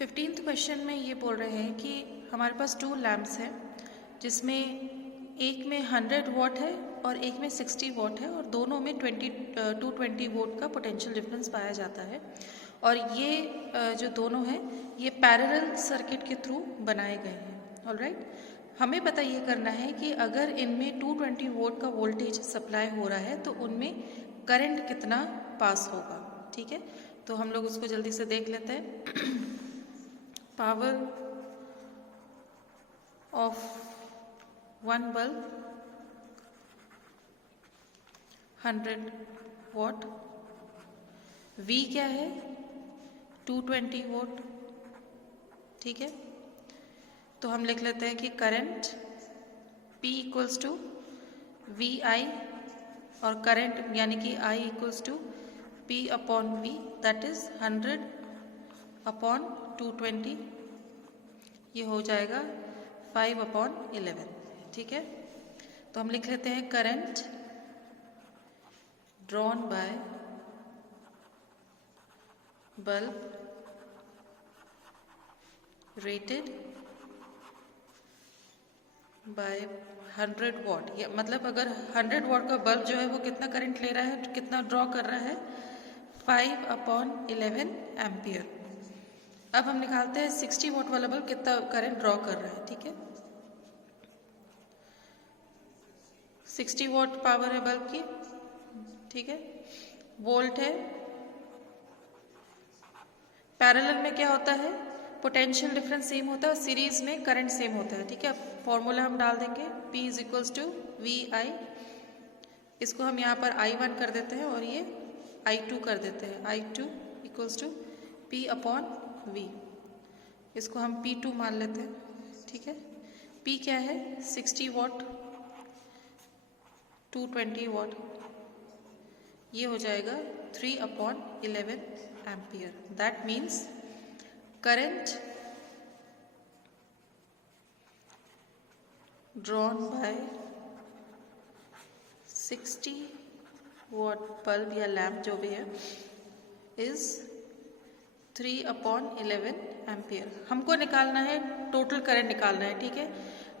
15th question में ये बोल रहे हैं कि हमारे पास 2 लैम्प्स हैं जिसमें एक में 100 वॉट है और एक में 60 वॉट है और दोनों में 220 वोल्ट का पोटेंशियल डिफरेंस पाया जाता है। और ये जो दोनों हैं ये पैरेलल सर्किट के थ्रू बनाए गए हैं। ऑलराइट, हमें पता ये करना है कि अगर इनमें 220 वोल्ट का वोल्टेज सप्लाई हो रहा है तो उनमें करंट कितना पास होगा। ठीक है, तो हम लोग उसको जल्दी से देख लेते हैं। Power of one bulb 100 what, V क्या है 220 वोल्ट। ठीक है, तो हम लिख लेते हैं कि current P equals to V I और करंट यानी कि I equals to P upon V, that is 100 upon 220, ये हो जाएगा 5 अपॉन 11। ठीक है, तो हम लिख लेते हैं current drawn by bulb rated by 100 watt. या मतलब अगर 100 वॉट का बल्ब जो है वो कितना करंट ले रहा है, कितना ड्रॉ कर रहा है, 5 अपॉन 11 एम्पियर। अब हम निकालते हैं 60 वोल्ट वाला बल्ब कितना करंट ड्रॉ कर रहा है। ठीक है, 60 वोल्ट पावर है बल्ब की। ठीक है, वोल्ट है। पैरेलल में क्या होता है, पोटेंशियल डिफरेंस सेम होता है और सीरीज में करंट सेम होता है। ठीक है, फॉर्मूला हम डाल देंगे P is equals to V I. इसको हम यहाँ पर I1 कर देते हैं और ये I2 कर देते हैं। I2 equals to P upon V, इसको हम P2 मान लेते हैं। ठीक है, P क्या है 60 वॉट 220 वॉट, ये हो जाएगा 3 upon 11 ampere. That means current drawn bye 60 what bulb या लैम्प जो भी है इज 3 अपॉन 11 एम्पियर। हमको निकालना है, टोटल करंट निकालना है। ठीक है,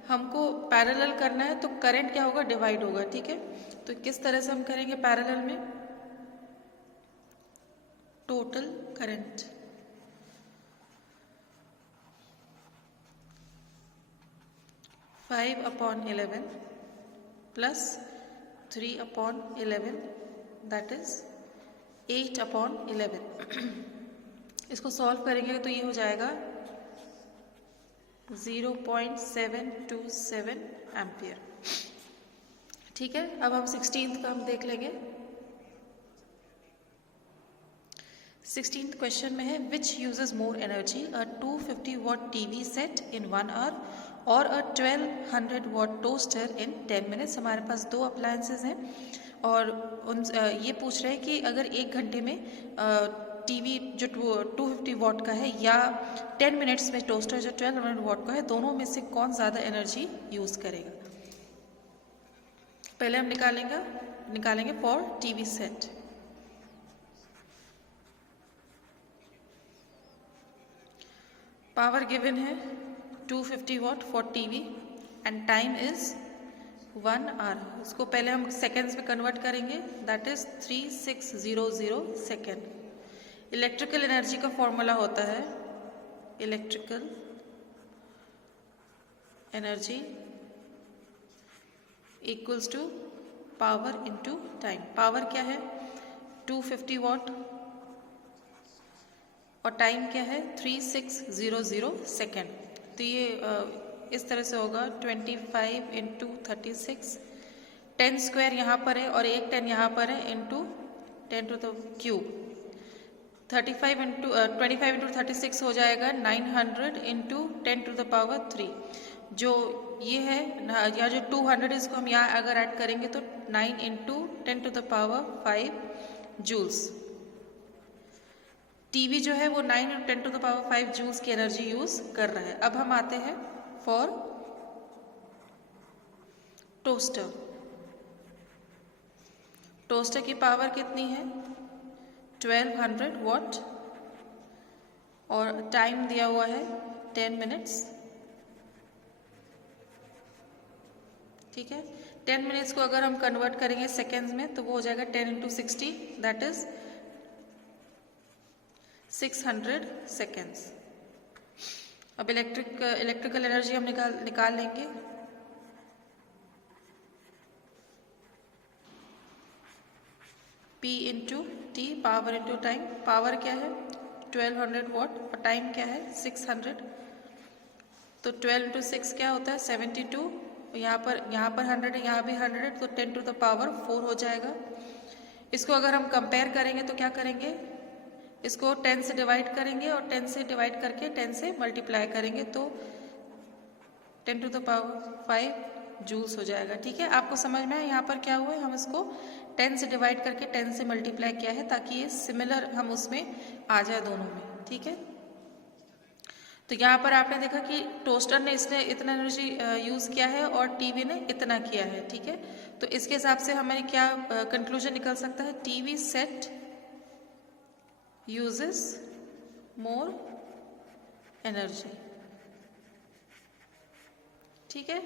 हमको पैरेलल करना है तो करंट क्या होगा, डिवाइड होगा। ठीक है, तो किस तरह से हम करेंगे पैरेलल में, total current five upon 11 plus 3 upon 11, that is 8 upon 11। इसको सॉल्व करेंगे तो ये हो जाएगा 0.727 एम्पियर। ठीक है, अब हम 16th का हम देख लेंगे। 16th क्वेश्चन में है which uses more energy, a 250 watt TV set in 1 hour और a 1200 watt toaster in 10 minutes. हमारे पास 2 अप्लायंसेज हैं और ये पूछ रहे हैं कि अगर 1 घंटे में टीवी जो 250 वॉट का है या 10 मिनट्स में टोस्टर जो 1200 वॉट का है, दोनों में से कौन ज़्यादा एनर्जी यूज़ करेगा। पहले हम निकालेंगे for TV set. Power given है 250 watt for TV and time is 1 hour. उसको पहले हम सेकेंड्स में कन्वर्ट करेंगे, that is 3600 second. Electrical energy का फॉर्मूला होता है electrical energy equals to power into time. Power क्या है 250 वॉट और टाइम क्या है 3600 सेकेंड। तो ये इस तरह से होगा 25 इंटू 36, 10 स्क्वायर यहाँ पर है और एक 10 यहाँ पर है, into 10 to the cube. 25 into 36 हो जाएगा 900 इंटू 10 टू द पावर 3। जो ये है या जो 200 इसको हम यहाँ अगर ऐड करेंगे तो 9 into 10 to the power 5 joules. TV जो है वो 9 into 10 to the power 5 joules की एनर्जी यूज कर रहा है। अब हम आते हैं फॉर टोस्टर। टोस्टर की पावर कितनी है 1200 वॉट और टाइम दिया हुआ है 10 मिनट्स। ठीक है, 10 मिनट्स को अगर हम कन्वर्ट करेंगे सेकेंड्स में तो वो हो जाएगा 10 × 60, दैट इज 600 सेकेंड्स। अब इलेक्ट्रिकल एनर्जी हम निकाल लेंगे। P × T, power × time. Power क्या है 1200 वॉट और टाइम क्या है 600। तो 12 × 6 क्या होता है 72। यहाँ पर 100 है, यहाँ भी 100 है, तो 10⁴ हो जाएगा। इसको अगर हम कंपेयर करेंगे तो क्या करेंगे, इसको 10 से डिवाइड करेंगे और 10 से डिवाइड करके 10 से मल्टीप्लाई करेंगे तो 10⁵ जूल्स हो जाएगा। ठीक है, आपको समझ में आया यहाँ पर क्या हुआ है, हम इसको 10 से डिवाइड करके 10 से मल्टीप्लाई किया है ताकि ये सिमिलर हम उसमें आ जाए दोनों में। ठीक है, तो यहाँ पर आपने देखा कि टोस्टर ने इसने इतना एनर्जी यूज़ किया है और टीवी ने इतना किया है। ठीक है, तो इसके हिसाब से हमें क्या कंक्लूजन निकल सकता है, TV set uses more energy. ठीक है,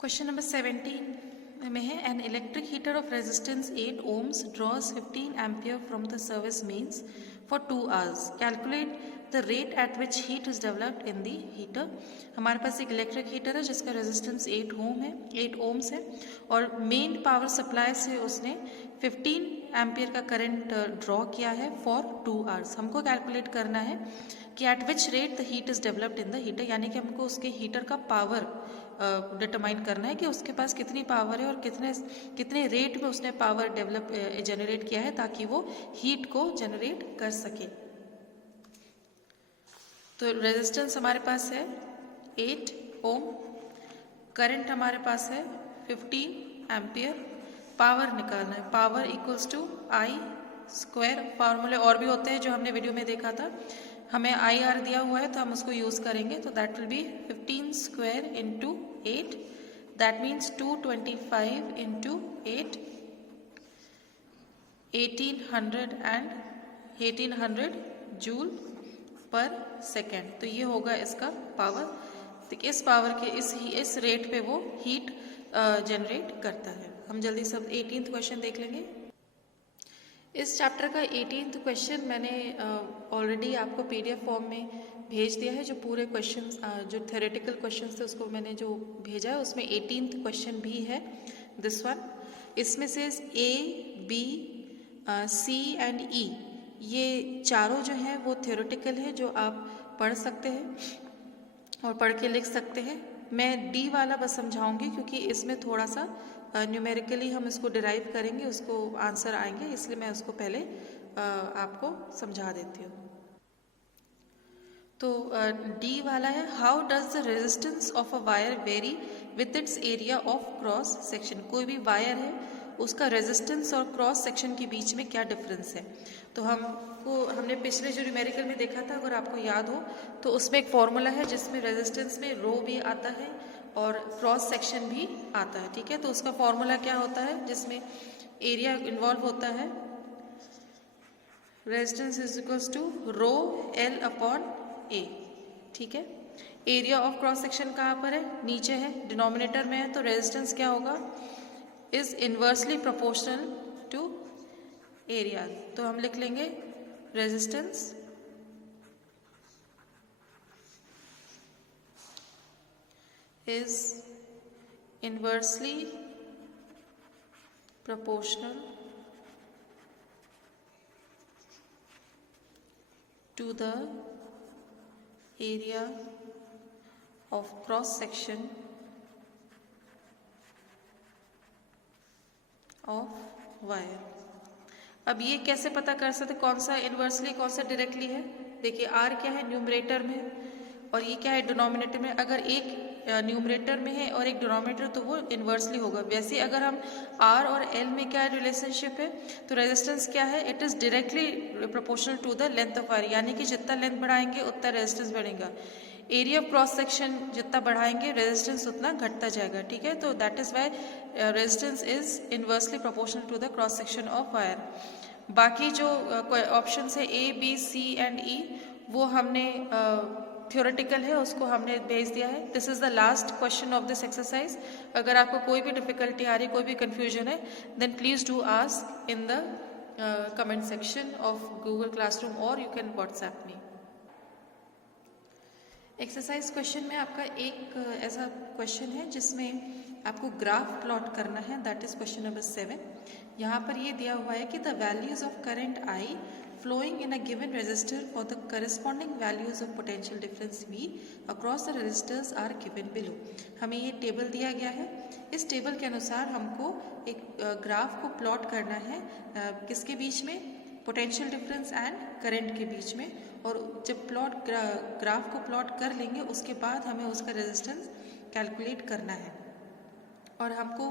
क्वेश्चन नंबर 17 में है, an electric heater of resistance 8 ohms draws 15 ampere from the service mains for 2 hours। Calculate the rate at which heat is developed in the heater. हमारे पास एक electric heater है जिसका resistance 8 ohms है और main power supply से उसने 15 ampere का करंट ड्रॉ किया है फॉर 2 hours। हमको कैलकुलेट करना है कि eight which rate the heat is developed in the heater, यानी कि हमको उसके हीटर का पावर डिटरमाइन करना है कि उसके पास कितनी पावर है और कितने रेट में उसने पावर जनरेट किया है ताकि वो हीट को जनरेट कर सके। तो रेजिस्टेंस हमारे पास है 8 ohm, करंट हमारे पास है 15 एम्पियर, पावर निकालना है, पावर इक्वल्स टू I²। फार्मूले और भी होते हैं जो हमने वीडियो में देखा था, हमें IR दिया हुआ है तो हम उसको यूज करेंगे, तो that will be 15² × 8, that means 225 × 8, 1800 joule पर सेकेंड। तो ये होगा इसका पावर। तो इस पावर के इस रेट पे वो हीट जनरेट करता है। हम जल्दी सब 18th क्वेश्चन देख लेंगे। इस चैप्टर का 18th क्वेश्चन मैंने ऑलरेडी आपको PDF फॉर्म में भेज दिया है। जो पूरे क्वेश्चंस जो थ्योरेटिकल क्वेश्चंस थे उसको मैंने जो भेजा है उसमें 18th क्वेश्चन भी है, दिस वन। इसमें से A, B, C and E ये चारों जो हैं वो थ्योरेटिकल है जो आप पढ़ सकते हैं और पढ़ के लिख सकते हैं। मैं D वाला बस समझाऊंगी क्योंकि इसमें थोड़ा सा न्यूमेरिकली हम इसको डिराइव करेंगे, उसको आंसर आएंगे, इसलिए मैं उसको पहले आपको समझा देती हूँ। तो D वाला है, how does the resistance of a wire very with its area of cross section. कोई भी वायर है उसका रेजिस्टेंस और क्रॉस सेक्शन के बीच में क्या डिफरेंस है। तो हमने पिछले जो न्यूमेरिकल में देखा था, अगर आपको याद हो तो उसमें एक फॉर्मूला है जिसमें रेजिस्टेंस में रो भी आता है और क्रॉस सेक्शन भी आता है। ठीक है, तो उसका फॉर्मूला क्या होता है जिसमें एरिया इन्वॉल्व होता है, resistance is equals to rho L/A। ठीक है, एरिया ऑफ क्रॉस सेक्शन कहाँ पर है, नीचे है, डिनोमिनेटर में है, तो रेजिस्टेंस क्या होगा, is inversely proportional to area. तो हम लिख लेंगे resistance is inversely proportional to the area of cross section of wire। अब ये कैसे पता कर सकते कौन सा इन्वर्सली कौन सा डायरेक्टली है। देखिए R क्या है न्यूमरेटर में और ये क्या है डिनोमिनेटर में। अगर एक न्यूमरेटर में है और एक डिनोमिनेटर तो वो इन्वर्सली होगा। वैसे अगर हम R और L में क्या रिलेशनशिप है तो रेजिस्टेंस क्या है, it is directly proportional to the length of wire, यानी कि जितना लेंथ बढ़ाएंगे उतना रेजिस्टेंस बढ़ेगा। एरिया ऑफ क्रॉस सेक्शन जितना बढ़ाएंगे रेजिस्टेंस उतना घटता जाएगा। ठीक है, तो that is why resistance is inversely proportional to the cross section of wire. बाकी जो ऑप्शन है A, B, C and E वो हमने थ्योरेटिकल है, उसको हमने भेज दिया है। This is the last question of this exercise. अगर आपको कोई भी डिफिकल्टी आ रही, कोई भी कन्फ्यूजन है, then please do ask in the comment section of Google classroom और you can WhatsApp me. Exercise question में आपका एक ऐसा क्वेश्चन है जिसमें आपको ग्राफ प्लॉट करना है, दैट इज क्वेश्चन नंबर 7। यहाँ पर ये दिया हुआ है कि the values of current I flowing in a given resistor for the corresponding values of potential difference V across the resistors are given below। हमें ये टेबल दिया गया है। इस टेबल के अनुसार हमको एक ग्राफ को प्लॉट करना है, किसके बीच में, पोटेंशियल डिफरेंस एंड करंट के बीच में। और जब ग्राफ को प्लॉट कर लेंगे उसके बाद हमें उसका रेजिस्टेंस कैलकुलेट करना है। और हमको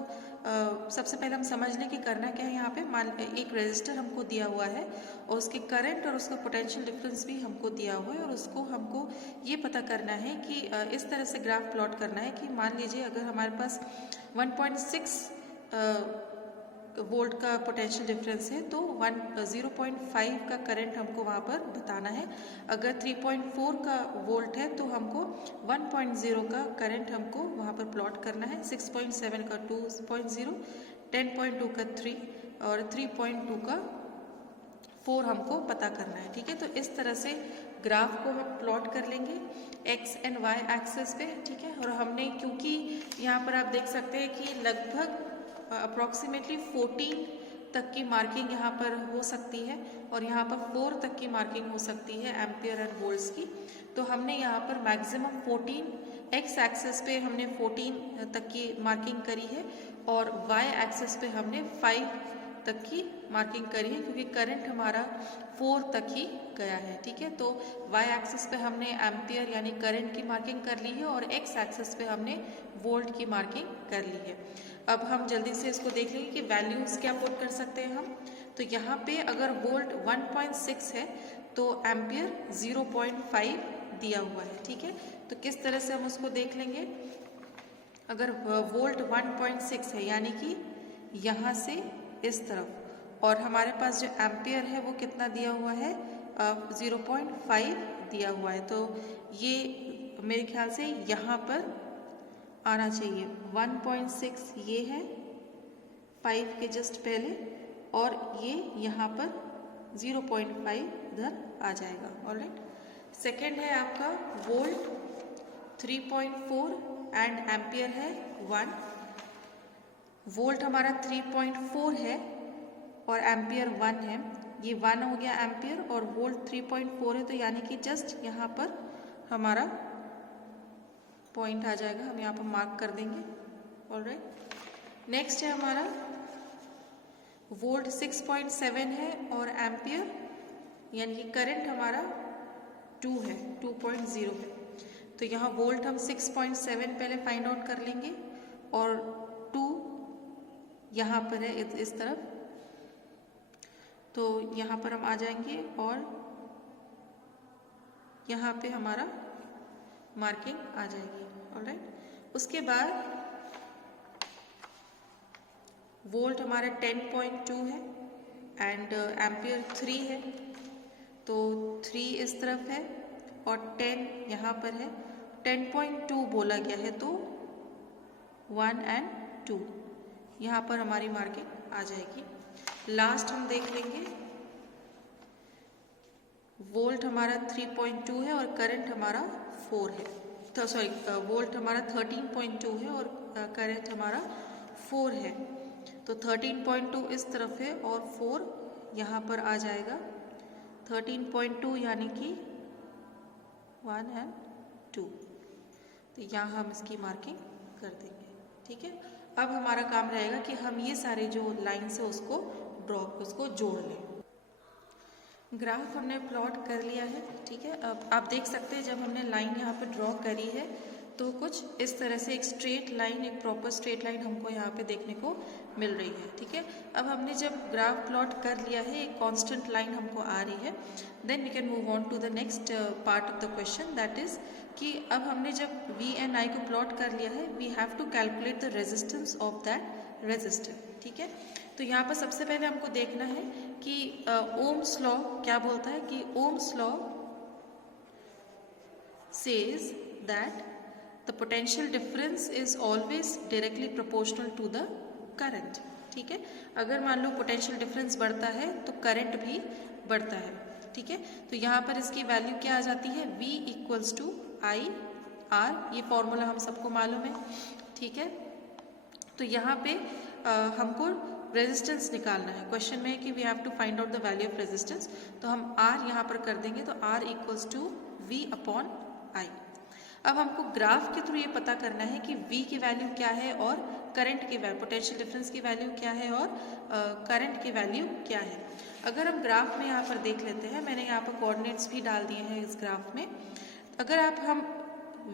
सबसे पहले हम समझ लें कि करना क्या है। यहाँ पे मान एक रेजिस्टर हमको दिया हुआ है और उसके करंट और उसका पोटेंशियल डिफरेंस भी हमको दिया हुआ है, और उसको हमको ये पता करना है कि इस तरह से ग्राफ प्लॉट करना है कि मान लीजिए अगर हमारे पास 1.6 वोल्ट का पोटेंशियल डिफरेंस है तो 0.5 का करंट हमको वहाँ पर बताना है। अगर 3.4 का वोल्ट है तो हमको 1.0 का करंट हमको वहाँ पर प्लॉट करना है, 6.7 का 2.0, 10.2 का 3 और 3.2 का 4 हमको पता करना है। ठीक है, तो इस तरह से ग्राफ को हम प्लॉट कर लेंगे एक्स एंड वाई एक्सेस पे। ठीक है, और हमने क्योंकि यहाँ पर आप देख सकते हैं कि लगभग अप्रॉक्सीमेटली 14 तक की मार्किंग यहाँ पर हो सकती है और यहाँ पर 4 तक की मार्किंग हो सकती है एम्पियर एंड वोल्ट्स की। तो हमने यहाँ पर मैक्सिमम 14, एक्स एक्सेस पे हमने 14 तक की मार्किंग करी है और वाई एक्सेस पे हमने 5 तक की मार्किंग करी है, क्योंकि करंट हमारा 4 तक ही गया है। ठीक है, तो वाई एक्सेस पे हमने एम्पियर यानी करंट की मार्किंग कर ली है और एक्स एक्सेस पे हमने वोल्ट की मार्किंग कर ली है। अब हम जल्दी से इसको देख लेंगे कि वैल्यूज क्या पुट कर सकते हैं हम। तो यहाँ पे अगर वोल्ट 1.6 है तो एम्पियर 0.5 दिया हुआ है। ठीक है, तो किस तरह से हम उसको देख लेंगे। अगर वोल्ट 1.6 है यानी कि यहाँ से इस तरफ, और हमारे पास जो एम्पियर है वो कितना दिया हुआ है, 0.5 दिया हुआ है, तो ये मेरे ख्याल से यहाँ पर आना चाहिए। 1.6 ये है 5 के जस्ट पहले, और ये यहाँ पर 0.5 इधर आ जाएगा। ऑलराइट, सेकेंड है आपका वोल्ट 3.4 एंड एम्पियर है 1। वोल्ट हमारा 3.4 है और एम्पियर 1 है, ये 1 हो गया एम्पियर, और वोल्ट 3.4 है, तो यानी कि जस्ट यहाँ पर हमारा पॉइंट आ जाएगा, हम यहाँ पर मार्क कर देंगे। ऑलराइट, नेक्स्ट है हमारा वोल्ट 6.7 है और एम्पियर यानी कि करंट हमारा 2 है, 2.0 है, तो यहाँ वोल्ट हम 6.7 पहले फाइंड आउट कर लेंगे और 2 यहाँ पर है इस तरफ, तो यहाँ पर हम आ जाएंगे और यहाँ पे हमारा मार्किंग आ जाएगी। ऑलराइट, उसके बाद वोल्ट हमारा 10.2 है एंड एम्पियर 3 है, तो 3 इस तरफ है और 10 यहाँ पर है। 10.2 बोला गया है तो 1 एंड 2 यहाँ पर हमारी मार्किंग आ जाएगी। लास्ट हम देख लेंगे, वोल्ट हमारा 3.2 है और करंट हमारा 4 है, तो सॉरी वोल्ट हमारा 13.2 है और करंट हमारा 4 है, तो 13.2 इस तरफ है और 4 यहाँ पर आ जाएगा। 13.2 यानी कि 1 एंड 2, तो यहाँ हम इसकी मार्किंग कर देंगे। ठीक है, अब हमारा काम रहेगा कि हम ये सारे जो लाइन्स है उसको जोड़ लें। ग्राफ हमने प्लॉट कर लिया है। ठीक है, अब आप देख सकते हैं जब हमने लाइन यहाँ पे ड्रॉ करी है तो कुछ इस तरह से एक स्ट्रेट लाइन, एक प्रॉपर स्ट्रेट लाइन हमको यहाँ पे देखने को मिल रही है। ठीक है, अब हमने जब ग्राफ प्लॉट कर लिया है, एक कांस्टेंट लाइन हमको आ रही है, then we can move on to the next part of the question, that is कि अब हमने जब V एंड I को प्लॉट कर लिया है, we have to calculate the resistance of that resistor. ठीक है, तो यहाँ पर सबसे पहले हमको देखना है कि ओम्स लॉ क्या बोलता है कि ohm's law says that the potential difference is always directly proportional to the current. ठीक है, अगर मान लो पोटेंशियल डिफरेंस बढ़ता है तो करंट भी बढ़ता है। ठीक है, तो यहाँ पर इसकी वैल्यू क्या आ जाती है, V equals to I R. ये फॉर्मूला हम सबको मालूम है। ठीक है, तो यहाँ पे हमको रेजिस्टेंस निकालना है। क्वेश्चन में है कि we have to find out the value of resistance, तो हम R यहाँ पर कर देंगे, तो R equals to V upon I. अब हमको ग्राफ के थ्रू ये पता करना है कि V की वैल्यू क्या है और करंट की वैल्यू, पोटेंशियल डिफरेंस की वैल्यू क्या है और करंट की वैल्यू क्या है। अगर हम ग्राफ में यहाँ पर देख लेते हैं, मैंने यहाँ पर कोऑर्डिनेट्स भी डाल दिए हैं इस ग्राफ में। अगर हम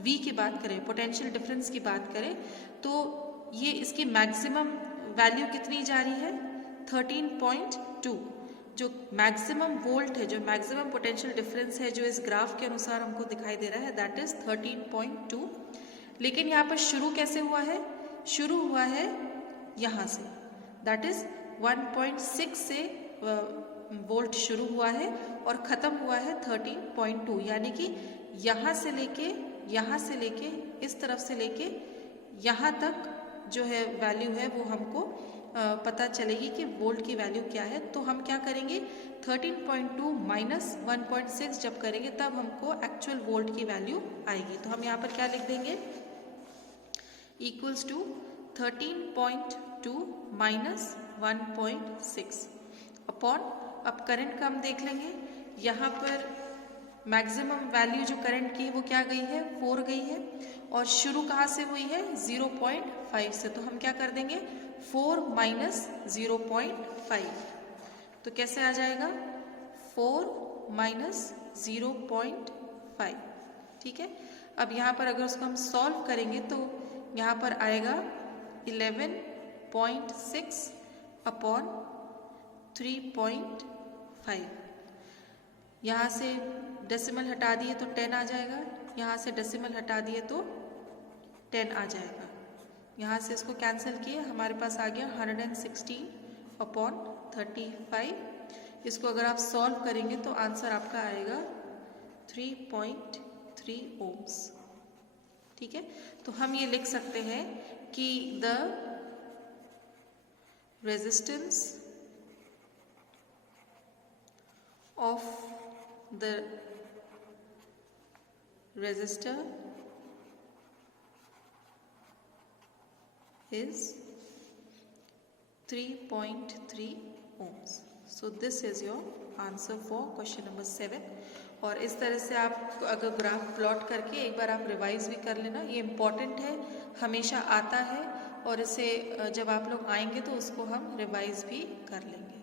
V की बात करें, पोटेंशियल डिफरेंस की बात करें, तो ये इसकी मैक्सिमम वैल्यू कितनी जा रही है, 13.2। जो मैक्सिमम वोल्ट है, जो मैक्सिमम पोटेंशियल डिफरेंस है, जो इस ग्राफ के अनुसार हमको दिखाई दे रहा है, दैट इज 13.2। लेकिन यहाँ पर शुरू कैसे हुआ है, शुरू हुआ है यहाँ से, दैट इज 1.6 से वोल्ट शुरू हुआ है और ख़त्म हुआ है 13.2। यानी कि यहाँ से लेके इस तरफ से लेके यहाँ तक जो है वैल्यू है वो हमको पता चलेगी कि वोल्ट की वैल्यू क्या है। तो हम क्या करेंगे, 13.2 माइनस 1.6 जब करेंगे तब हमको एक्चुअल वोल्ट की वैल्यू आएगी। तो हम यहाँ पर क्या लिख देंगे, इक्वल्स टू 13.2 माइनस 1.6 अपॉन, अब करंट का हम देख लेंगे। यहाँ पर मैक्सिमम वैल्यू जो करंट की है वो क्या गई है, 4 गई है, और शुरू कहाँ से हुई है, 0.5 से। तो हम क्या कर देंगे, 4 माइनस 0.5, तो कैसे आ जाएगा, 4 माइनस 0.5। ठीक है, अब यहाँ पर अगर उसको हम सॉल्व करेंगे तो यहाँ पर आएगा 11.6 अपॉन 3.5। यहाँ से डेसिमल हटा दिए तो 10 आ जाएगा, यहाँ से डेसिमल हटा दिए तो 10 आ जाएगा। यहाँ से इसको कैंसिल किए, हमारे पास आ गया 116 अपॉन 35। इसको अगर आप सॉल्व करेंगे तो आंसर आपका आएगा 3.3 ओम्स। ठीक है, तो हम ये लिख सकते हैं कि the resistance of the resistor is 3.3 ohms. So this is your answer for question number 7। और इस तरह से आप अगर ग्राफ प्लॉट करके एक बार आप रिवाइज भी कर लेना, ये इम्पॉर्टेंट है, हमेशा आता है, और इसे जब आप लोग आएंगे तो उसको हम रिवाइज भी कर लेंगे।